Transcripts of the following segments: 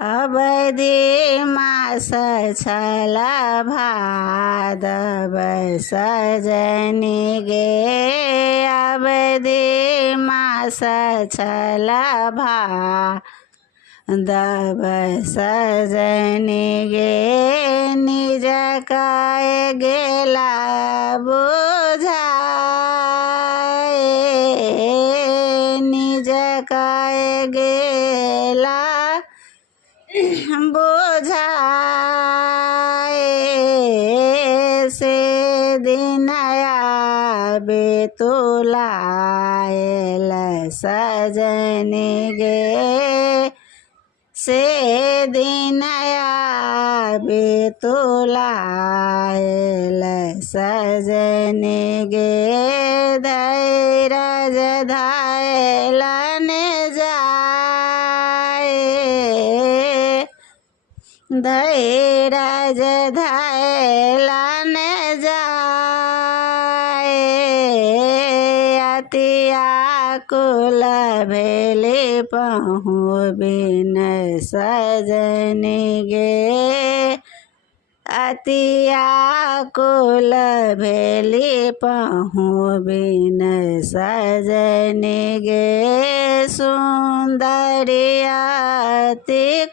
अवधि मास छल भादव सजनी गे अवधि मास छल भादव सजनी गे निज काय गेला बुझाए निज काय गेला बुझाए से दिन आबे तुलायल सजनी गे से दिन आबे तुलायल सजनी गे धैर्य धायलन जाए धैर्य धायलन जाए अतिया कुल भेले पहु बिन सजनी गे अतिया कुल भेली पहु बिन सजनी गे सुंदरियति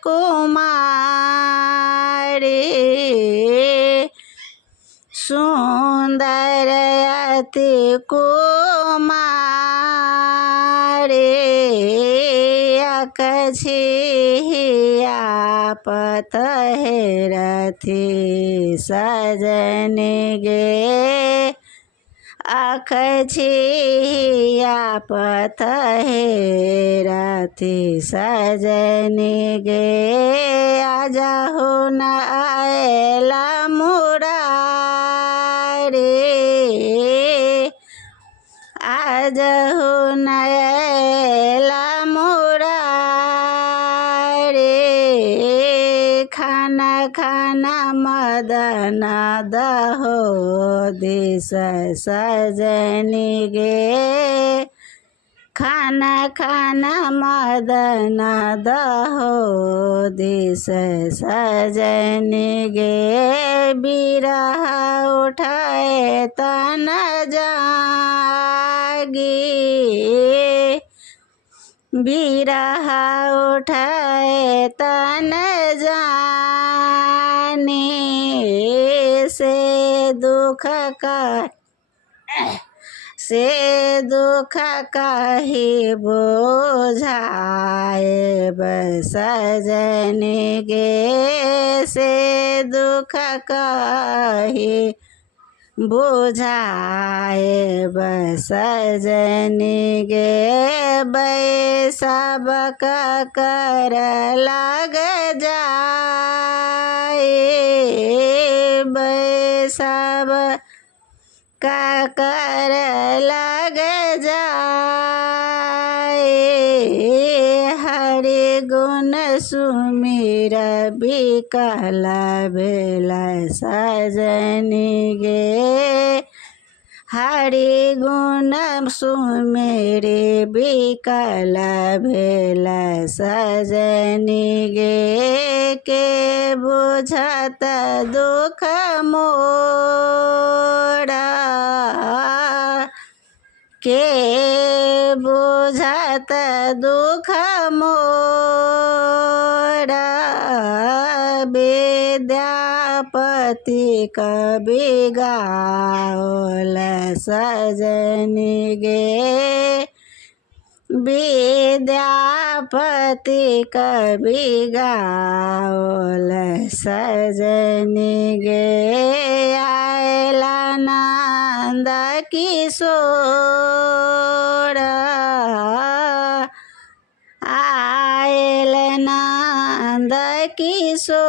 कुमारी सुंदरयति कुमारी अकछिया पत हेरथी सजनी गे अकछिया पत हेरथी सजनी गे आजहु न आयला मुरारी आजहु न आयला मुरारी खाना खाना मदन दहो दिस सजनी गे खाना खाना मदन दहो दिस सजनी गे बिरह उठाए तन जागी बिरह उठाए तन जानी से दुख कही बुझाए सजनी गे से दुख कही बुझाए सजनी गे बैसब कर लग जाए बैसब कर लग जाए हरि गुण सुमिर बिकल भेल सजनी गे हरि गुण सुमेरे बिकल भेल सजनी गे के बुझत दुख मोरा के बुझत दुख मोरा विद्यापति कवि गाओल सजनी गे विद्यापति कवि गाओल सजनी गे आयला नंद किशोर आयल नंद किशोर